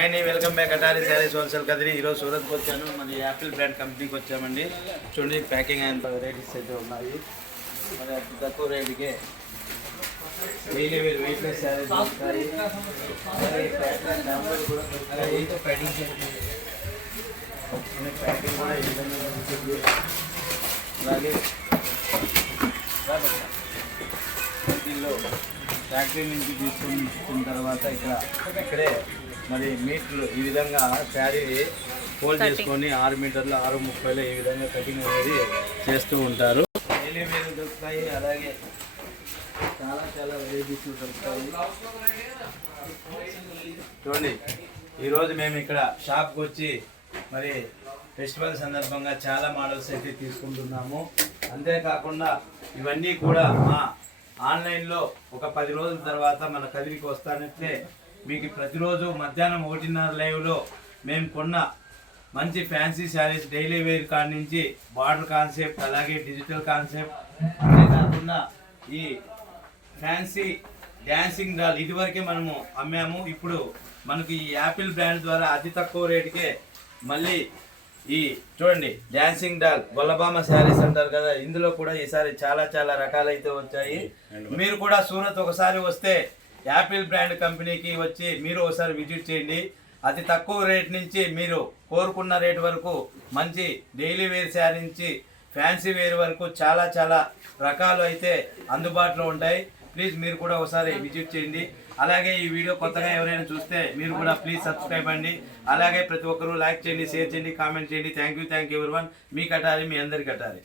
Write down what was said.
అండి welcome back Attari saris wholesale Kadiri. ఈరోజు సూరత్కి వచ్చాను. మరి యాపిల్ బ్రాండ్ కంపెనీకి వచ్చామండి. చూడండి ప్యాకింగ్ అయిన వెరైటీస్ అయితే ఉన్నాయి. మరి అతి తక్కువ రేటుకే డైలీ వేర్ వెయిట్లెస్ శారీస్ దొరుకుతాయి. కూడా దొరుకుతాయి. ప్యాకింగ్ కూడా ఈ విధంగా దొరుకుతుంది. అలాగే దీనిలో ఫ్యాక్టరీ నుంచి తీసుకొని ఇచ్చిన తర్వాత ఇక్కడే మరి మీటర్లు ఈ విధంగా శారీ ఫోల్డ్ చేసుకొని 6 మీటర్లు 6:30 ఈ విధంగా కటింగ్ అనేది చేస్తూ ఉంటారు. డైలీ వేర్ దొరుకుతాయి. అలాగే చాలా వెరైటీస్ దొరుకుతాయి. చూడండి ఈరోజు మేము ఇక్కడ షాప్కి వచ్చి మరి ఫెస్టివల్ సందర్భంగా చాలా మోడల్స్ అయితే తీసుకుంటున్నాము. అంతేకాకుండా ఇవన్నీ కూడా మా ఆన్లైన్లో ఒక 10 రోజుల తర్వాత మన కదిరికి వస్తానంటే మీకు ప్రతిరోజు మధ్యాహ్నం 1:30 లైవ్లో మేము కొన్న మంచి ఫ్యాన్సీ శారీస్ డైలీ వేర్ కాడి నుంచి బార్డర్ కాన్సెప్ట్, అలాగే డిజిటల్ కాన్సెప్ట్, అంతేకాకుండా ఈ ఫ్యాన్సీ డ్యాన్సింగ్ డాల్ ఇదివరకే మనము అమ్మాము. ఇప్పుడు మనకి ఈ యాపిల్ బ్రాండ్ ద్వారా అతి తక్కువ రేటుకే మళ్ళీ ఈ చూడండి డాన్సింగ్ డాల్ గొల్లబామ శారీస్ అంటారు కదా, ఇందులో కూడా ఈసారి చాలా రకాలైతే వచ్చాయి. మీరు కూడా సూరత్ ఒకసారి వస్తే యాపిల్ బ్రాండ్ కంపెనీకి వచ్చి మీరు ఒకసారి విజిట్ చేయండి. అతి తక్కువ రేట్ నుంచి మీరు కోరుకున్న రేట్ వరకు మంచి డైలీ వేర్ శారీ నుంచి ఫ్యాన్సీ వేర్ వరకు చాలా రకాలు అయితే అందుబాటులో ఉంటాయి. ప్లీజ్ మీరు కూడా ఒకసారి విజిట్ చేయండి. అలాగే ఈ వీడియో కొత్తగా ఎవరైనా చూస్తే మీరు కూడా ప్లీజ్ సబ్స్క్రైబ్ అండి. అలాగే ప్రతి ఒక్కరూ లైక్ చేయండి, షేర్ చేయండి, కామెంట్ చేయండి. Thank you everyone. మీ కటారి, మీ అందరి కటారి.